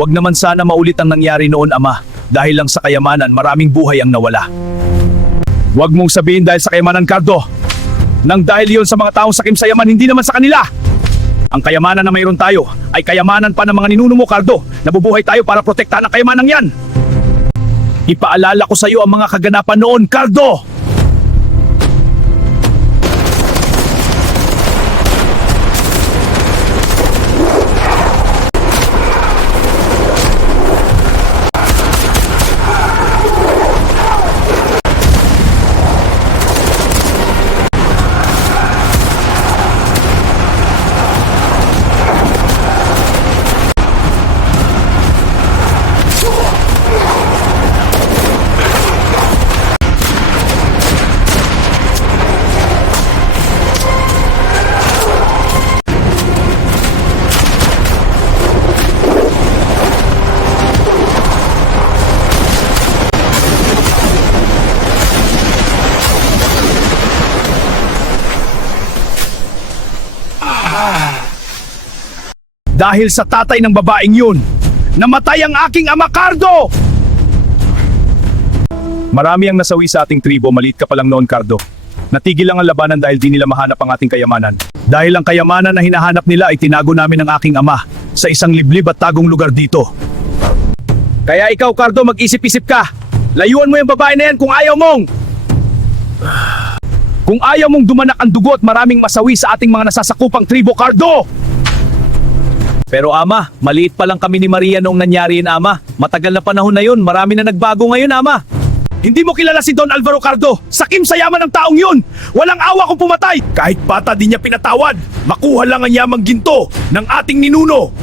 Wag naman sana maulit ang nangyari noon, Ama. Dahil lang sa kayamanan, maraming buhay ang nawala. Wag mong sabihin dahil sa kayamanan, Cardo. Nang dahil yon sa mga taong sakim sa yaman, hindi naman sa kanila. Ang kayamanan na mayroon tayo ay kayamanan pa ng mga ninuno mo, Cardo. Nabubuhay tayo para protektahan ang kayamanang yan. Ipaalala ko sa iyo ang mga kaganapan noon, Cardo. Dahil sa tatay ng babaeng yun, namatay ang aking ama, Cardo! Marami ang nasawi sa ating tribo, maliit ka pa lang noon, Cardo. Natigil lang ang labanan dahil di nila mahanap ang ating kayamanan. Dahil ang kayamanan na hinahanap nila ay tinago namin ng aking ama sa isang liblib at tagong lugar dito. Kaya ikaw, Cardo, mag-isip-isip ka. Layuan mo yung babae na yan kung ayaw mong... Kung ayaw mong dumanak ang dugo at maraming masawi sa ating mga nasasakupang tribo, Cardo! Pero Ama, maliit pa lang kami ni Maria noong nangyari yun, Ama. Matagal na panahon na yun, marami na nagbago ngayon, Ama. Hindi mo kilala si Don Alvaro, Cardo. Sakim sa yaman ng taong yun. Walang awa kung pumatay. Kahit bata di niya pinatawad. Makuha lang ang yamang ginto ng ating ninuno.